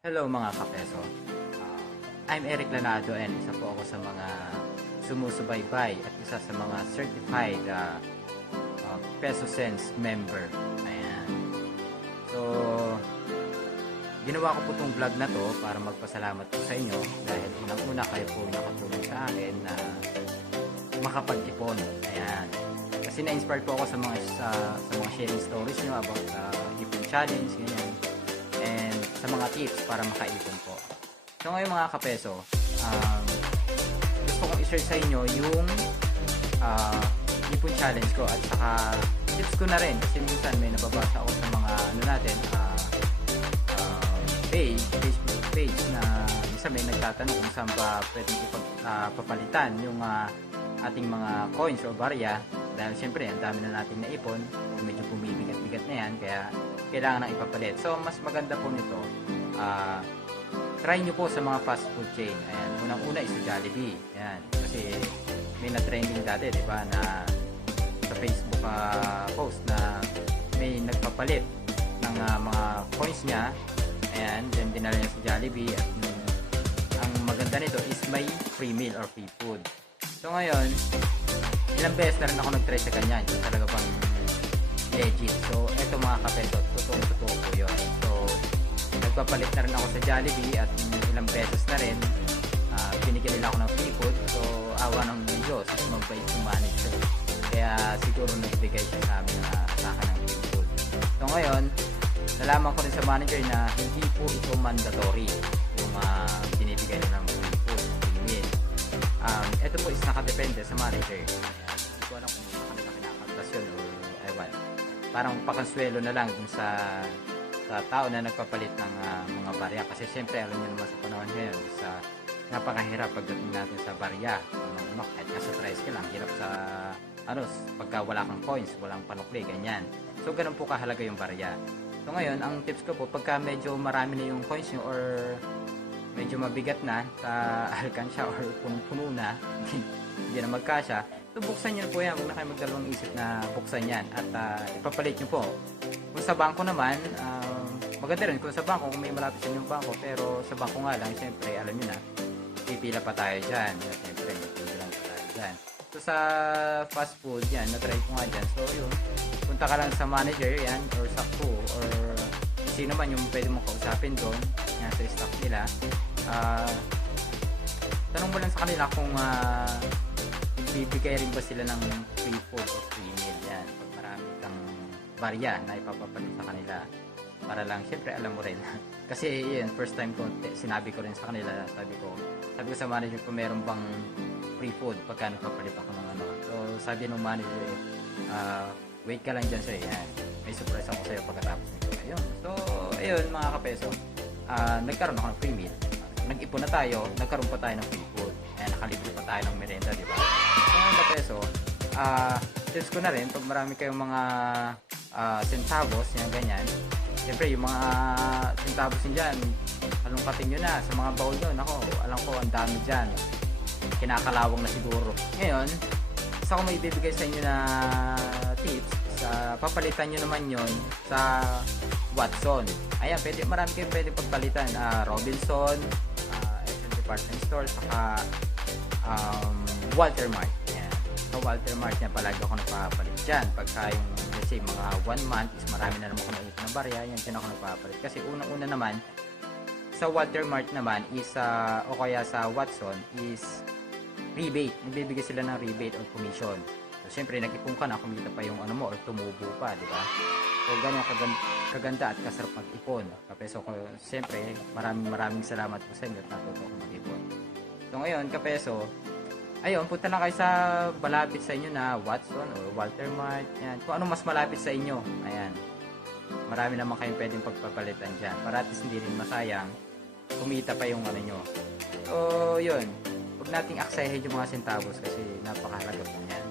Hello mga kapeso. I'm Eric Lanado and isa po ako sa mga sumusubaybay at isa sa mga certified Peso Sense member. Ayan. So, ginawa ko po itong vlog na to para magpasalamat po sa inyo dahil unang-una kayo po nakatulong sa akin na makapag-ipon. Ayan. Kasi na-inspired po ako sa mga sharing stories nyo about ipon challenge, ganyan. And sa mga tips para makaipon po. So ngayon mga kapeso, gusto kong i-share sa inyo yung ipon challenge ko at saka tips ko na rin kasi minsan may nababasa ako sa mga Facebook page na minsan may nagtatanong kung saan ba pwedeng papalitan yung ating mga coins o barya dahil syempre ang dami na natin naipon, medyo bumibigat-bigat na yan kaya kailangan nang ipapalit. So mas maganda po nito, try nyo po sa mga fast food chain. Ayan, unang-una is sa Jollibee. Ayan, kasi may na-trending dati, di ba, na sa Facebook post na may nagpapalit ng mga coins niya. Ayan, then dinala niya sa Jollibee at ang maganda nito is may free meal or free food. So ngayon, ilang beses na rin ako nag-try sa kanya. Yung talaga pang legit. So, eto mga kapeso, totoo po yun. So, nagpapalit na rin ako sa Jollibee at ilang beses na rin binigyan nila ako ng free food. So, awa ng Diyos, mabait yung manager. Kaya siguro nagbigay siya sa amin sa akin ng free food. So, ngayon, nalaman ko rin sa manager na hindi po ito mandatory yung binibigay nila ng free food. Ito po is nakadepende sa manager. Hindi ko alam kung kanila kinakaltas yun or ewan. Parang pakanswelo na lang dun sa tao na nagpapalit ng mga barya. Kasi syempre, alam niyo naman sa panahon ngayon, napakahirap pagdating natin sa barya. Kahit nasa tricycle lang, hirap sa pagka wala kang coins, walang panukli, ganyan. So, ganun po kahalaga yung barya. So, ngayon, ang tips ko po, pagka medyo marami na yung coins nyo or medyo mabigat na sa alkansya or punong-puno na, hindi na magkasya, so buksan nyo po yan. Huwag na kayo magdalawang isip na buksan yan at ipapalit nyo po. Kung sa bangko naman, maganda rin kung sa bangko, kung may malapit sa inyong bangko, pero sa bangko nga lang, siyempre, alam nyo na, pipila pa tayo dyan. Siyempre, pipila pa tayo dyan. So sa fast food, yan, na-try ko nga dyan. So yun, punta ka lang sa manager, yan, or sa crew, or sino man yung pwede mong kausapin doon, yan, sa staff nila. Tanong mo lang sa kanila kung bibigay rin ba sila ng free food o free meal. Yan, pag marami kang barya na ipapapalit sa kanila para lang, syempre alam mo rin kasi yun, first time ko sinabi ko rin sa kanila, sabi ko sa manager ko meron bang free food pagka nagpapalit ako ng so sabi ng manager, wait ka lang dyan sir, yan, may surprise ako sa'yo pagkatapos nito. Ayun, so ayun mga kapeso, nagkaroon ako ng free meal, nag-ipon na tayo, nagkaroon pa tayo ng free food, nakalibre pa tayo ng merenda, di ba? So mga kapeso, tips ko na rin, pag marami kayong mga centavos, yan ganyan, siyempre yung mga centavos nyo dyan, halongkatin nyo na sa mga bowl nyo. Nako, alam ko ang dami dyan, kinakalawang na siguro. Ngayon, isa ko may ibibigay sa inyo na tips, papalitan nyo naman yon sa Watson. Ayan, marami kayong pwede pagpalitan, Robinson, Department Store, saka Walter Mart. Ayan. Sa Walter Mart yan, palagi ako nagpapalit dyan. Pagka yung, let's say, mga 1 month is marami na naman ako naipon na barya, yan dyan ako nagpapalit. Kasi unang-una naman, sa Walter Mart naman is, o kaya sa Watson is rebate. Nagbibigay sila ng rebate or commission. So, siyempre, nag-ipon ka na, kumita pa yung or tumubo pa, di ba? So, ganun kaganda at kasarap mag-ipon. Kapeso ko, siyempre, maraming salamat po sa inyo at natuto ko mag-ipon. So, ngayon, kapeso, ayun, punta na kayo sa malapit sa inyo na Watson or Walter Mart. Yan. Kung ano mas malapit sa inyo. Ayan. Marami naman kayong pwedeng pagpapalitan dyan. Para at least hindi rin masayang. Kumita pa yung nyo. So, yun. Huwag nating aksayahin yung mga centavos kasi napakahalaga po yan.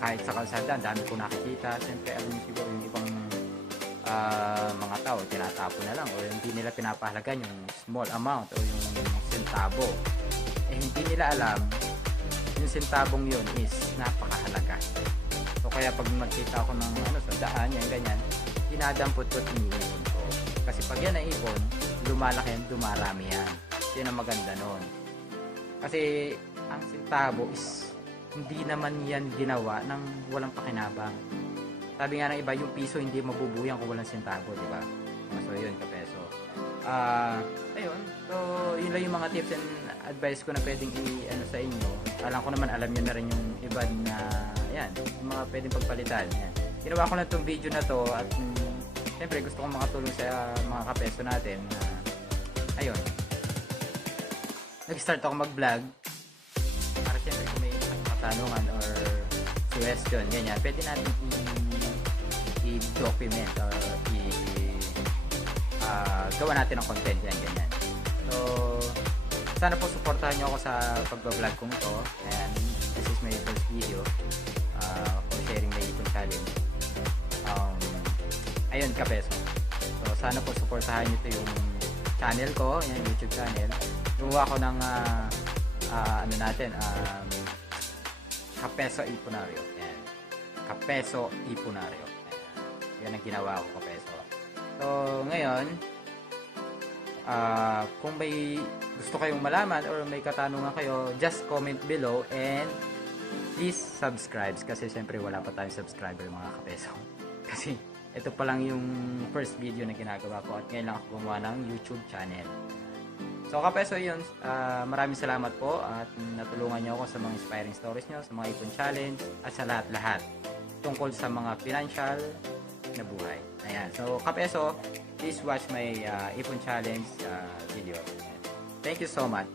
Kahit sa kalsada, dami ko nakikita. Siyempre, alam niyo siguro yung ibang mga tao, tinatapo na lang o hindi nila pinapahalagan yung small amount o yung centavo. Hindi nila alam yung centavong yun is napakahalaga. So kaya pag magkita ako ng sa daan, yan ganyan, dinadampot ko at iniipon ko. Kasi pag yan naipon, lumalaki yan, dumarami yan. Yun ang maganda nun. Kasi ang sintabo is hindi naman yan ginawa ng walang pakinabang. Sabi nga ng iba, yung piso hindi mabubuyan kung walang sintabo, di ba? So yun, kapeso. Ayun. So yun lang yung mga tips and advice ko na pwedeng i-ano sa inyo. Alam ko naman, alam nyo na rin yung iba na yan, yung mga pwedeng pagpalitan. Yan. Ginawa ko na itong video na to at siyempre gusto kong makatulong sa mga kapeso natin na ayun, nag-start ako mag-vlog para siyempre kung may katanungan or suggestion, ganyan, pwede natin i-document or gawa natin ng content, yan, ganyan. So, sana po supportahan nyo ako sa pag-vlog kong ito. Ayan, this is my first video for sharing my ipon challenge. Ayun, kapeso. So, sana po supportahan nyo ito yung channel ko, yan, YouTube channel. Gumawa ko ng ano natin, Kapeso Ipunaryo. Yan. Kapeso Ipunaryo. Yan ang ginawa ko, kapeso. So, ngayon, kung may gusto kayong malaman or may katanungan kayo, just comment below and please subscribe kasi syempre wala pa tayong subscriber mga kapeso. Kasi ito pa lang yung first video na ginagawa ko at ngayon lang ako gumawa ng YouTube channel. So kapeso yun, maraming salamat po at natulungan nyo ako sa mga inspiring stories nyo, sa mga ipon challenge at sa lahat-lahat tungkol sa mga financial na buhay. Ayan. So kapeso, please watch my ipon challenge video. Thank you so much.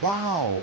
Wow!